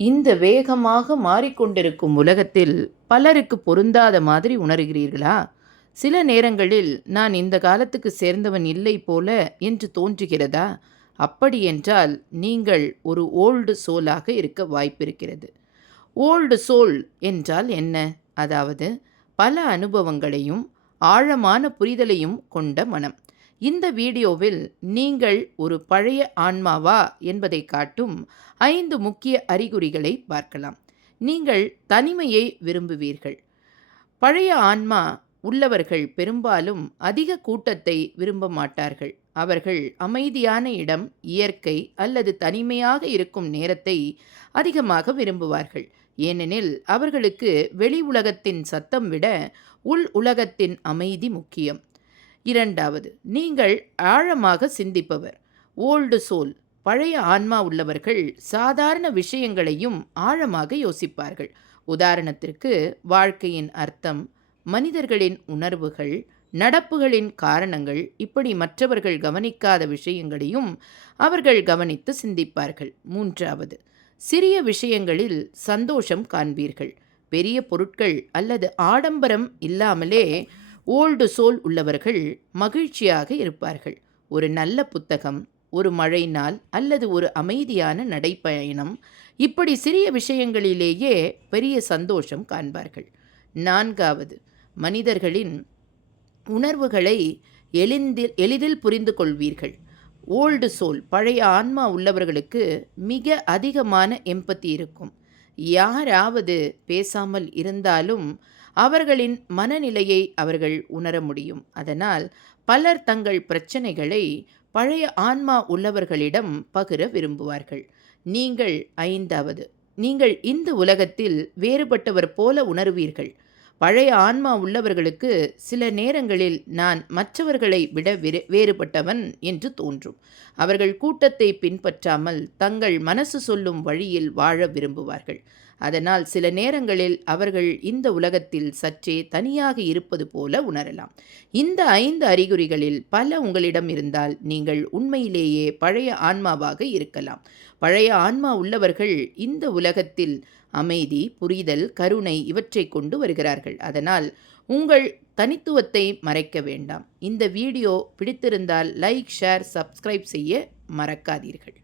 இந்த வேகமாக மாறிக்கொண்டிருக்கும் உலகத்தில் பலருக்கு பொருந்தாத மாதிரி உணர்கிறீர்களா? சில நேரங்களில் நான் இந்த காலத்துக்கு சேர்ந்தவன் இல்லை போல என்று தோன்றுகிறதா? அப்படியென்றால் நீங்கள் ஒரு ஓல்டு சோலாக இருக்க வாய்ப்பிருக்கிறது. ஓல்டு சோல் என்றால் என்ன? அதாவது பல அனுபவங்களையும் ஆழமான புரிதலையும் கொண்ட மனம். இந்த வீடியோவில் நீங்கள் ஒரு பழைய ஆன்மாவா என்பதை காட்டும் 5 முக்கிய அறிகுறிகளை பார்க்கலாம். நீங்கள் தனிமையை விரும்புவீர்கள். பழைய ஆன்மா உள்ளவர்கள் பெரும்பாலும் அதிக கூட்டத்தை விரும்ப மாட்டார்கள். அவர்கள் அமைதியான இடம், இயற்கை அல்லது தனிமையாக இருக்கும் நேரத்தை அதிகமாக விரும்புவார்கள். ஏனெனில் அவர்களுக்கு வெளி உலகத்தின் சத்தம் விட உள் உலகத்தின் அமைதி முக்கியம். இரண்டாவது, நீங்கள் ஆழமாக சிந்திப்பவர். ஓல்டு சோல் பழைய ஆன்மா உள்ளவர்கள் சாதாரண விஷயங்களையும் ஆழமாக யோசிப்பார்கள். உதாரணத்திற்கு வாழ்க்கையின் அர்த்தம், மனிதர்களின் உணர்வுகள், நடப்புகளின் காரணங்கள், இப்படி மற்றவர்கள் கவனிக்காத விஷயங்களையும் அவர்கள் கவனித்து சிந்திப்பார்கள். மூன்றாவது, சிறிய விஷயங்களில் சந்தோஷம் காண்பீர்கள். பெரிய பொருட்கள் அல்லது ஆடம்பரம் இல்லாமலே ஓல்டு சோல் உள்ளவர்கள் மகிழ்ச்சியாக இருப்பார்கள். ஒரு நல்ல புத்தகம், ஒரு மழை நாள் அல்லது ஒரு அமைதியான நடைப்பயணம், இப்படி சிறிய விஷயங்களிலேயே பெரிய சந்தோஷம் காண்பார்கள். நான்காவது, மனிதர்களின் உணர்வுகளை எளிதில் புரிந்து கொள்வீர்கள். ஓல்டு சோல் பழைய ஆன்மா உள்ளவர்களுக்கு மிக அதிகமான எம்பத்தி இருக்கும். யாராவது பேசாமல் இருந்தாலும் அவர்களின் மனநிலையை அவர்கள் உணர முடியும். அதனால் பலர் தங்கள் பிரச்சனைகளை பழைய ஆன்மா உள்ளவர்களிடம் பகிர விரும்புவார்கள். நீங்கள் ஐந்தாவது, நீங்கள் இந்த உலகத்தில் வேறுபட்டவர் போல உணர்வீர்கள். பழைய ஆன்மா உள்ளவர்களுக்கு சில நேரங்களில் நான் மற்றவர்களை விட வேறுபட்டவன் என்று தோன்றும். அவர்கள் கூட்டத்தை பின்பற்றாமல் தங்கள் மனசு சொல்லும் வழியில் வாழ விரும்புவார்கள். அதனால் சில நேரங்களில் அவர்கள் இந்த உலகத்தில் சற்றே தனியாக இருப்பது போல உணரலாம். இந்த 5 அறிகுறிகளில் பல உங்களிடம் இருந்தால் நீங்கள் உண்மையிலேயே பழைய ஆன்மாவாக இருக்கலாம். பழைய ஆன்மா உள்ளவர்கள் இந்த உலகத்தில் அமைதி, புரிதல், கருணை இவற்றை கொண்டு வருகிறார்கள். அதனால் உங்கள் தனித்துவத்தை மறைக்க வேண்டாம். இந்த வீடியோ பிடித்திருந்தால் லைக், ஷேர், சப்ஸ்கிரைப் செய்ய மறக்காதீர்கள்.